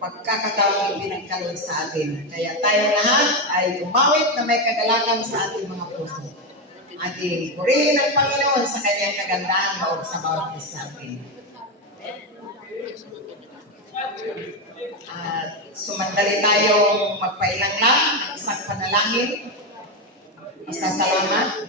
pagkakataong ipinagkaloob sa atin. Kaya tayo lahat ay umawit na may kagalakan sa ating mga puso. Ating purihin ang Panginoon sa kanyang kagandahan loob sa bawat isa sa atin. At sumandali tayong magpailang lang ng isang panalangin. Isasalamat.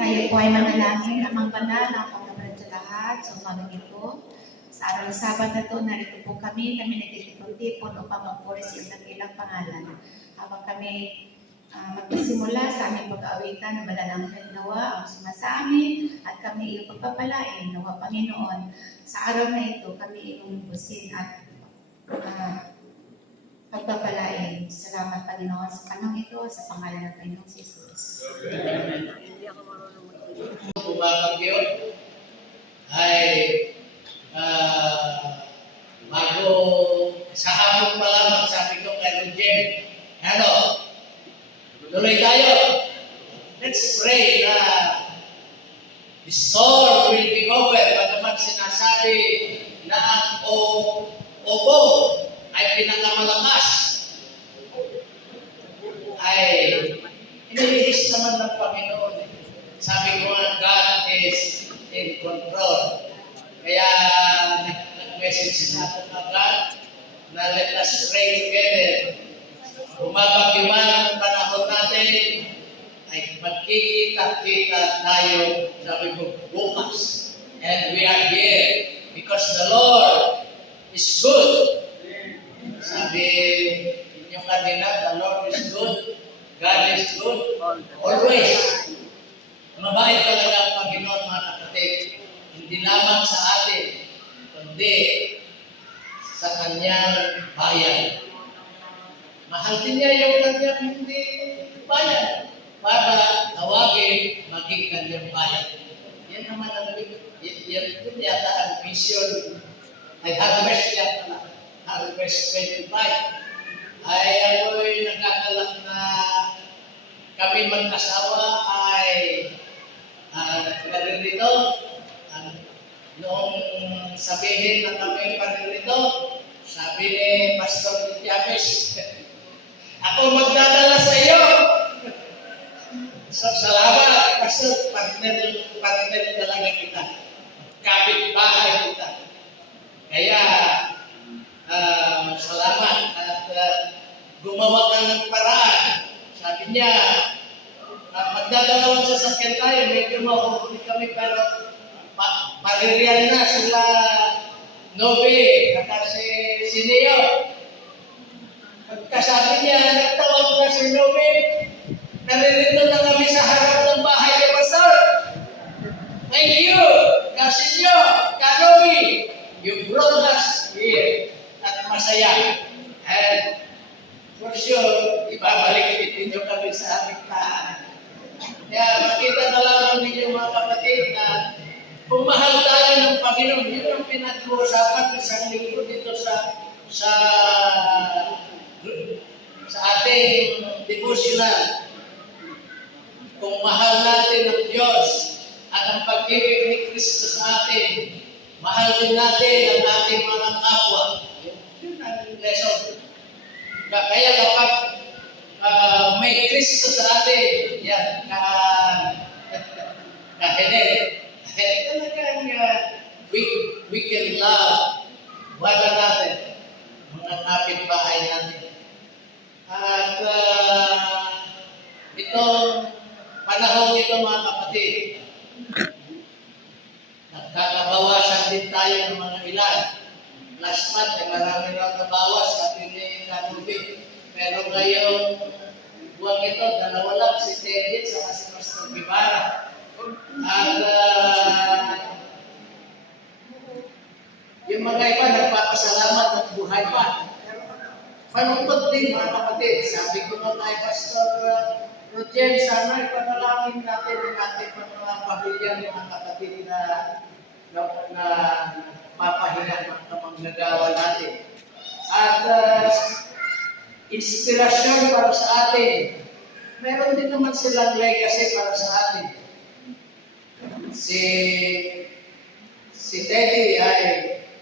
Tayo po ay manalangin, Amang Banal, napakabrad sa lahat, sa umagang ito. Sa araw ng Sabat na ito, narito po kami nagtitipon-tipon upang magpuri sa iyong dakilang pangalan. Habang kami magpasimula sa aming pag-aawitan, na balalang nawa ang suma sa amin, at kami iyong pagpapalain, nawa Panginoon. Sa araw na ito, kami iyong busin at pagpapalain. Salamat Panginoon sa panahon ito, sa pangalan ng Panginoong Jesus. Bumabagyo ay bago sa hapon pa lamang sabi ko kay Roger, tuloy tayo. Let's pray na the storm will be over. Bagaman sinasabi na ang obo ay pinakamalakas, ay inilihis naman ng Panginoon. Sabi ko nga, God is in control. Kaya nag-message na ako na God na let us pray together. Bumabagyo man ang panahon natin, ay magkikita-kita tayo, sabi ko, bukas. And we are here because the Lord is good. Sabi niyo kanina, the Lord is good. God is good always. Mabait talaga ang Panginoon, mga kapatid. Hindi lamang sa atin, kundi sa kanyang bayan. Mahal din niya yung kanyang hindi bayan para tawagin maging kanyang bayan. Yan naman ang yan yata ang vision ay Harvest yata. Harvest 25. Ay ako'y nagkakalak na kami mag-asawa ay naririto. Noong sabihin na kami paririto, sabi ni Pastor Tiames, ako magdadala sa iyo. So, salamat, Pastor, partner talaga kita. Kapit-bahay kita. Kaya, salamat at gumawa ka ng paraan. Sabi niya, magdadalawang sasakyan tayo, medyo mahuhuli kami, pero maririyan na sila Nobe, at si Neo. Pagkasabi niya, nagtawag na si Nobe, naririto na kami sa harap ng bahay ni Pastor. Thank you, Kasinyo, Kanobi, you brought us here at masaya. And for sure, ibabalik ninyo kami sa aming tahanan. Kaya makita na lamang ninyo mga kapatid na kung mahal tayo ng Panginoon, yun ang pinag-uusapan isang linggo dito sa ating devotional. Kung mahal natin ang Diyos at ang pag-ibig ni Kristo sa atin, mahal din natin ang ating mga kapwa. Yun ang lesson. Kaya kapag may Kristo sa atin, yan, kahinel. Talagang we can love one another, mga kapitbahay natin. At itong panahon ito, mga kapatid, nagkakabawasan din tayo ng mga ilan. Last month, marami na nabawas, sabi ni Kanubi. Pero ngayong buwang ito, dalawa lang, si Teddy at si Pastor Guevara. At yung mga iba nagpapasalamat at buhay pa. Panunod din mga kapatid. Sabi ko nga kay Pastor Roger, sana ipanalangin natin ang ating mga pamilya, mga kapatid na papahinga ng manggagawa natin. At inspirasyon para sa atin. Meron din naman silang legacy para sa atin. Si Teddy ay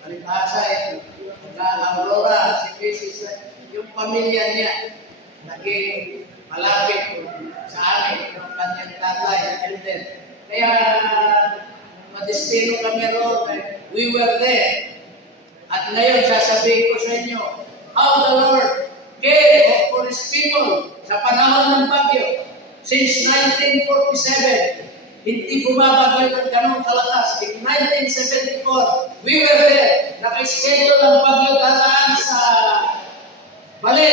palibhasa pamilya niya. Naging malapit sa amin, yung kanyang tatay na elder. Kaya, madestino kami roon. We were there. At ngayon, sasabihin ko sa inyo, how the Lord cared for His people sa panahon ng bagyo. Since 1947, hindi bumabagyo ng ganong kalakas. In 1974, we were there. Naka-schedule ang bagyo dadaan sa Bale.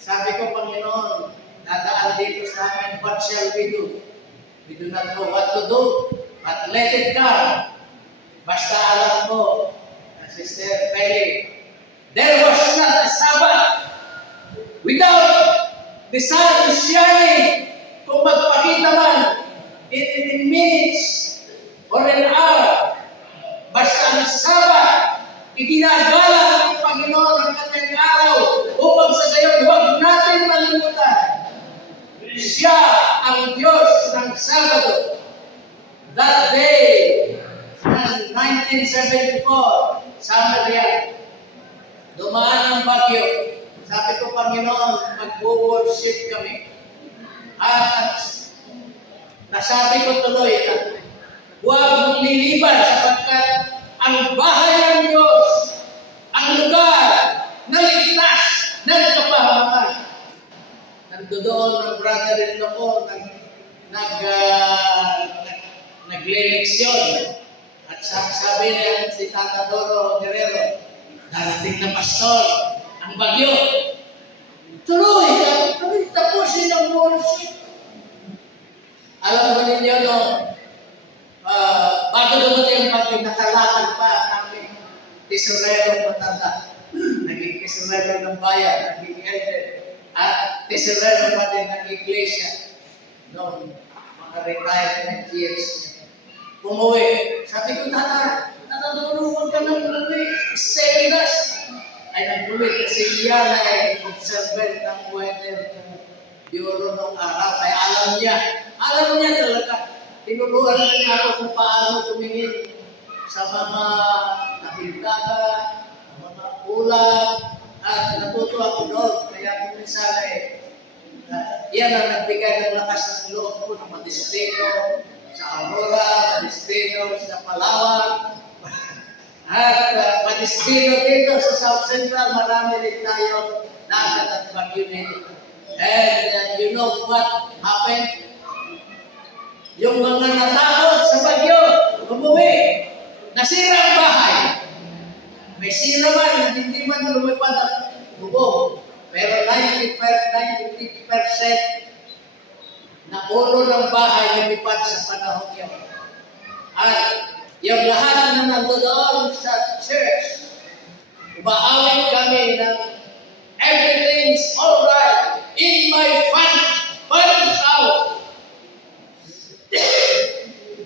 Sabi ko, Panginoon, dadaan dito sa amin, what shall we do? We do not know what to do, but let it come. Basta alam mo, Sister Feli, there was not a Sabbath without the sun shining. Kung magpakita man in minutes or an hour, basta ang Sabbath, iginagalang ng Panginoon ang kanyang araw upang sa gayon huwag natin malimutan. Siya ang Diyos ng Sabado. That day, 1974, Samaria, dumaan ang bagyo. Sabi ko, Panginoon, mag-worship kami. At nasabi ko tuloy na huwag liliban sapagkat ang bahay ng Diyos, ang lugar na ligtas ng kapahamakan. Nandoon ang brother-in-law ko, nagle-leksyon. At sabi niya si Tata Doro Guerrero, darating na pastor, ang bagyo. Tuloy, tapusin ang worship. Alam mo ninyo, no, bago dumating ang bagyo, nakalakad pa ang aming tesorero matanda. Naging tesorero ng bayan, naging elder, at tesorero pa din ng iglesia. Noong mga retirement years. Umuwi. Sabi ko, Tata Doro, huwag ka nang umuwi. Stay with us. Ay nag-uwi kasi iyan ay observant ng weather ng Bureau ng araw. Ay alam niya talaga. Tinuruan na niya ako kung paano tumingin sa mga napintaga, mga ulam, at natuto ako doon. Kaya kung minsan ay yan ang nagbigay ng lakas ng loob ko ng madistino sa Aurora, madistino sa Palawan, at madistino dito sa South Central, marami rin tayo dagat at bagyo nito. And you know what happened? Yung mga natakot sa bagyo, umuwi, nasira ang bahay. May sira man na hindi man lumipad ang bubong. Pero 90% na ulo ng bahay lumipad sa panahon yun. At yung lahat na nandoon sa church, umaawit kami ng everything's alright in my father's house.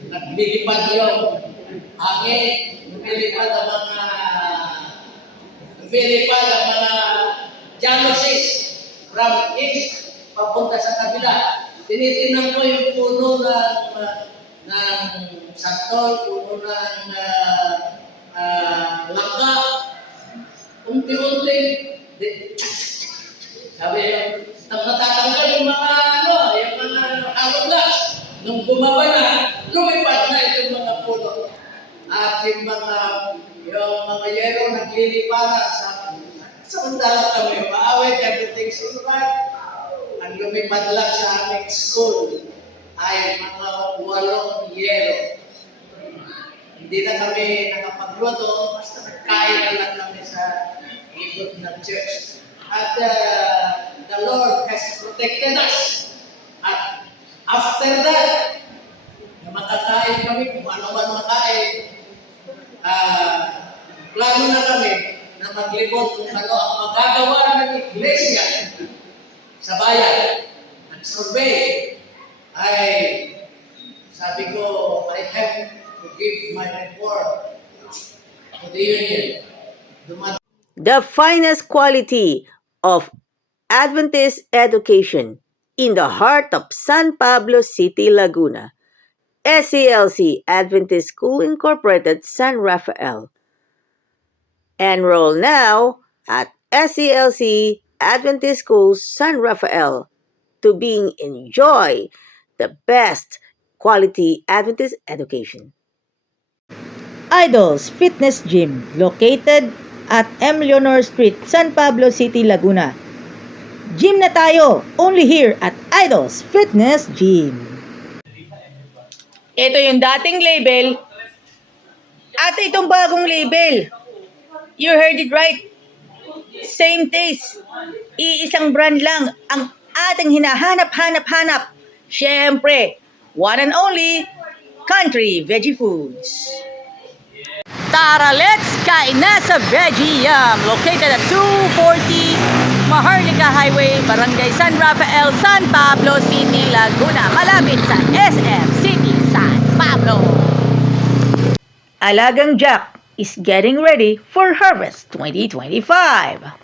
Naglilipad yung hangin, lumilipad ang mga jealousies from east papunta sa kabila. Tinitingnan ko yung puno ng santol, puno ng langka. Unti-unti, sabi yung natatanggal yung mga halong gas. Nung bumaba na, lumipad na itong mga puno. At yung mga yero naglilipara sa samantala kami, maawit, everything's alright. Ang lumipad lang sa aming school ay mga 8 yero. Hindi na kami nakapagluto, basta nagkain na lang kami sa likod ng church. At the Lord has protected us. At after that, na makakain kami, kung ano man makain, plano na kami na maglibot kung ano ang magagawa ng iglesia sa bayan. Nag-survey ay sabi ko, I have to give my report to the union. The finest quality of Adventist education in the heart of San Pablo City, Laguna. SCLC Adventist School Incorporated, San Rafael. Enroll now at SCLC Adventist School San Rafael to being enjoy the best quality Adventist education. Idols Fitness Gym, located at M. Leonor Street, San Pablo City, Laguna. Gym na tayo, only here at Idols Fitness Gym. Ito yung dating label at itong bagong label. You heard it right. Same taste. Iisang brand lang ang ating hinahanap-hanap-hanap. Siyempre, one and only Country Veggie Foods. Tara, let's kain na sa Veggie Yum, located at 240 Maharlika Highway, Barangay San Rafael, San Pablo City, Laguna, malapit sa SM City, San Pablo. Alagang Jack is getting ready for Harvest 2025.